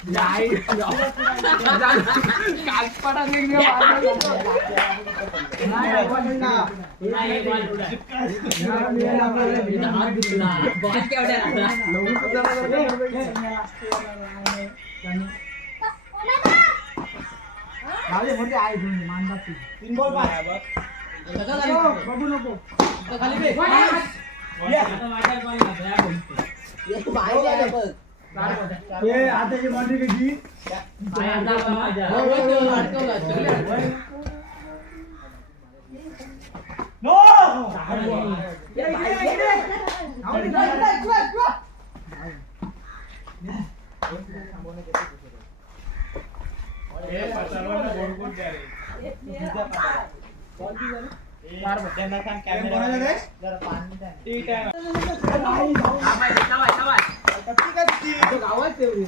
संपला, विषय संपला. नाही, ह्या आता आतमध्ये किती आलाय बघ. सांग ना त्याला जायचा आता ह्याच लागला तर वाटली. नाही, एक ball उडा. हात दुखला. Ball केवढ्या लागला? माझे मोठे आहे दोन्ही, मानबाची. तीन बॉल पाच हो, बघू नको. आता माझ्या ball लागला, या बोलतो. हे आताची बाउंड्री कशी पाय आता पण माझ्या. नो त्यांना सांग कॅमेरा जरा पाणी द्या. ठीक आहे थांबाय, थांबाय, थांबाय. गावात तेवढी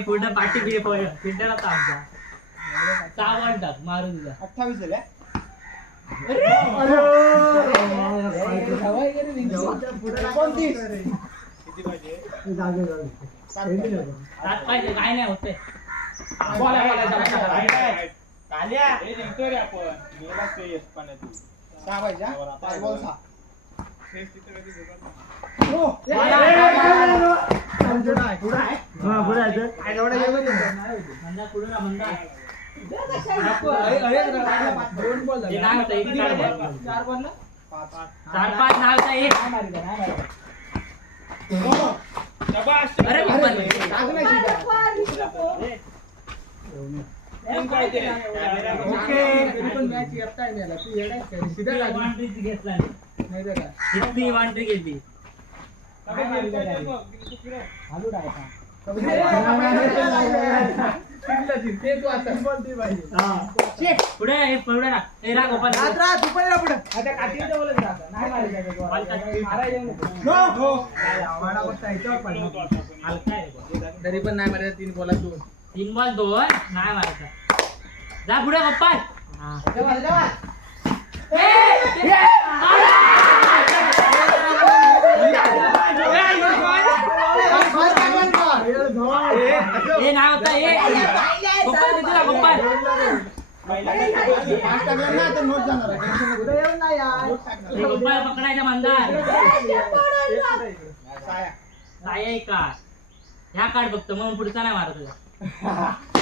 पुढं पाठी घे पोरं. ताप जा. टाक, मारून दिला. अठ्ठावीस झाले किती पाहिजे पाहिजे, काय नाही होते बोला, बोला, काय मंदा ना मंदा नको, अरे, अरे, दोन बॉल हे होतं, एक चार बॉल. चार पाच नाव एक हो. अरे नाही सीधा. तीन पाहिजे. कॅमेरा बघ. ओके, तरी पण match येता नाही आला. तू येडा आहे का? सीधा घेतला नाही. तर काय? किती फिरव. हालू आहे का? बॉल. पुढे हे पुढे ना हे राग रात, रात, पुढं. आता काठीच्या राहत. नाही मारायचं. बॉल नको. No, no. नाही, आम्हाला फक्त ह्याच्यावर फिरवतो पडणार. आता आपण. हलका आहे बॉल. तरी पण नाही मारायचं तीन बॉलात दोन तीन बॉल दोन नाही मारायचा जा पुढे. बॉल ना. हे जवळ. हे नाव होता हे पप्पा तिथे पप्पा. पहिला काय नाही पप्पा पकडायचा मंदार. साया. आहे का ह्या काढ बघतो मग पुढचा नाही मारत तुला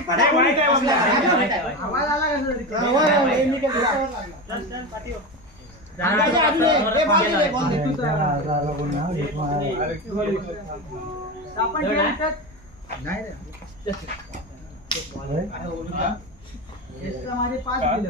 काय काय आला पडणार आहे. नको. वाईट आहे, वाईट आहे, वाईट. हे वाईट आहे बाबा. आवाज आला हे निघेल, जवळ लागला. चल, चल, पाठीवर. आगे, आगे, हे बॉल दे, बॉल दे. तू जा. आपण. नाही रे. एक्स्ट्रा माझे पाच दिले.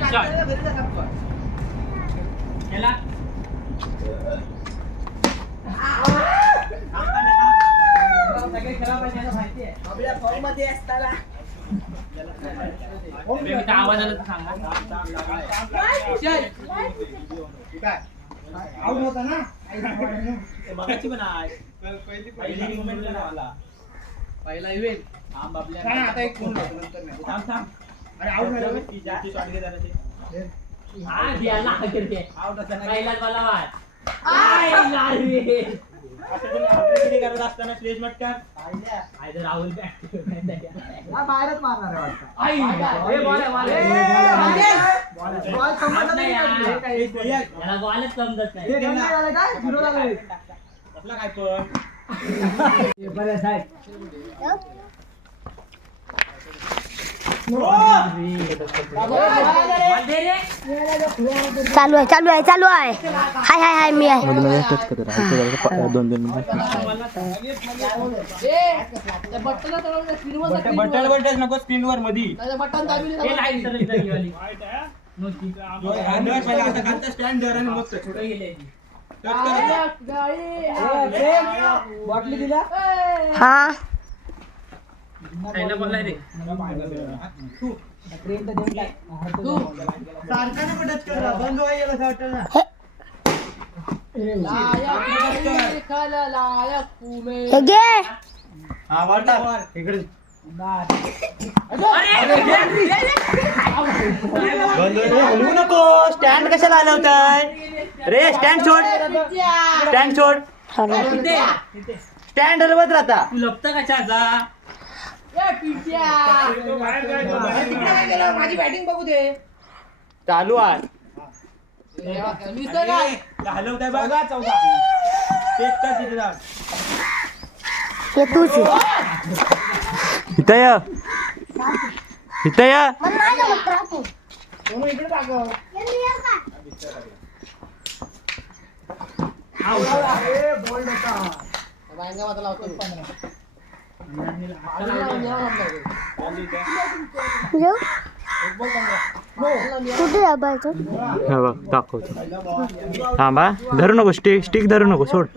आवाज आला तर सांगा आउट होता ना मगाची पण आहे पहिली ला आला. पहिला इव्हेंट थांब आपल्या- आता एक होतं, नंतर नाही. थांब, थांब. अरे आउट झालं जरा ते. हा द्यायला करते Out असताना की- पहिलाच मला वाट. तुम्ही outfield करत असताना स्लेज मटका आय तर राहुल बॅट बाहेरच मारणार आहे वाटतं. आई. ए, बॉल समजलं नाही यार. हे काय, हे काय. याला बॉलच समजत नाही. काय नाही झालं काय? झिरो झालंय. कसला काय पण? बरं, साहेब. चालू आहे चालू आहे चालू आहे. हाय हाय हाय मी आहे. दोन दोन बटन बटन बटन नको स्क्रीन वर मधी. स्टँड धर आणि मग गेली. हा. खायला बोललाय रे. सारखा नको टच कर बंद व्हायला असं वाटतं ना हे घे हा, वर टाक, वर. इकडे हलवू नको स्टँड कशाला हलवताय रे स्टँड सोड स्टँड सोड. स्टँड हलवत राहता तू लपतं कशाचा माझी बॅटिंग बघू दे. चालू आहे. हलवताय बघा चौका चेक कर तिथे जाऊन. हे तूच आहे. इथं ये. इथं ये सोनू इकडे टाकव ए, bold होता. जाऊ? कुठे? हे बघ दाखवतो. थांबा. धरू नको स्टिक स्टिक धरू नको सोड.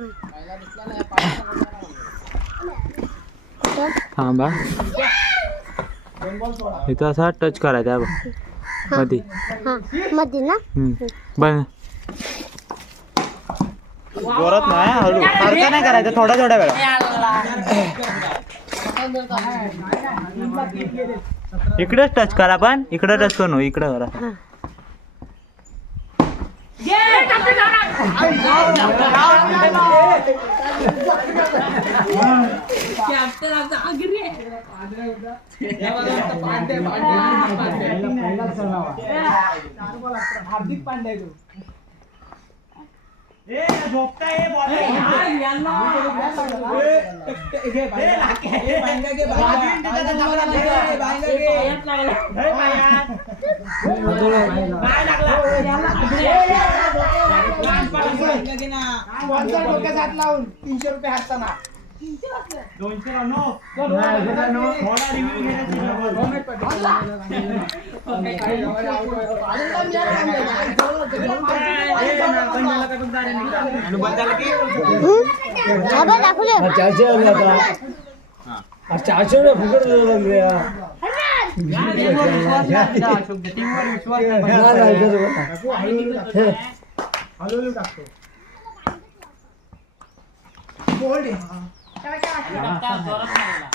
थांबा. इथं असा टच करायचा आहे बघ. मध्ये हा. मध्ये ना. बंद जोरात नाही हळू. नाही करायचं थोड्या थोड्या वेळा इकडेच टच करा पण. इकडे टच करू इकडे करा. कॅप्टन आमचा आगरी आहे. पांडे, पांडे, पांडे. पहिलाच सर्व नाव आहे. हार्दिक पांडे आहे तो ए झोपताय ए, बॉल आहे. हा, यांना. ए, घे, बांगा. ए, बांगा घे, बांगा. बांगा लागला, ए, बांगा घे. पायात लागला. हे पायात. काय लागला? बांगा घे ना. स्पॉन्सर डोक्यात हात लावून तीनशे रुपये हाताना दोनशे नो थोडा रिव्ह्यू हा बघ दाखवले हलवून टाकतो हा. लागला.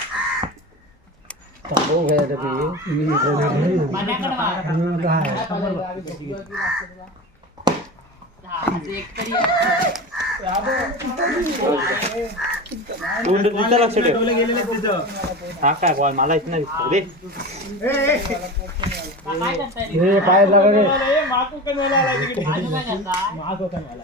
हा, लक्ष ठेव हा काय बॉल मला इथं नाही दिसत. कनवाला आला तिकडे. काय करताय? माकू कनवाला.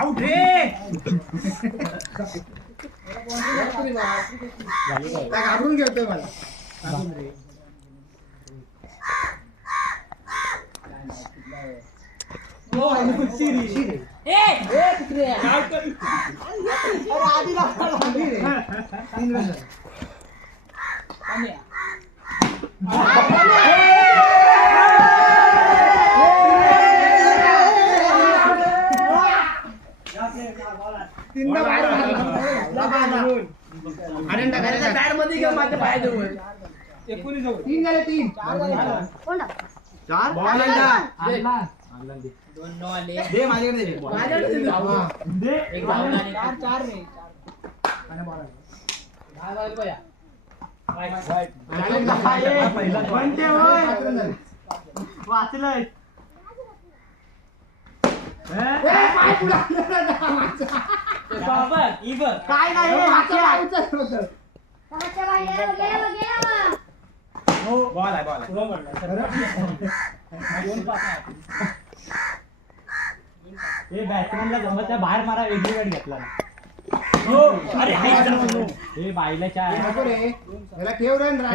चार बोला बोल. आउट रे घाबरून घेतोय मला तीनदा बाहेर बॅटमध्ये घेऊन माझ्या पायाजवळ. एकोणीस over. तीन झाले तीन. चार चार. बॉल. दोन नो आले दे माझ्याकडे दे. माझ्याकडे दे. हा. एक धावला आणि चार आणि बॉल. दहा झाले होय. वाचलंय ए, पाय पुढं. बाबा, ही बघ. काय नाही हे, बॉल आहे बॉल हे बॅट्समॅनला जमत नाही, बाहेर मारा वेगळी गाडी घेतला अरे, हे बायलाच्या हे ठेव रे आणि राजा.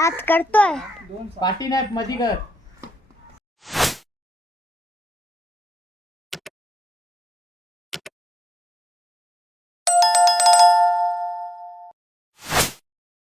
आज करतोय पाठी नाही मधी कर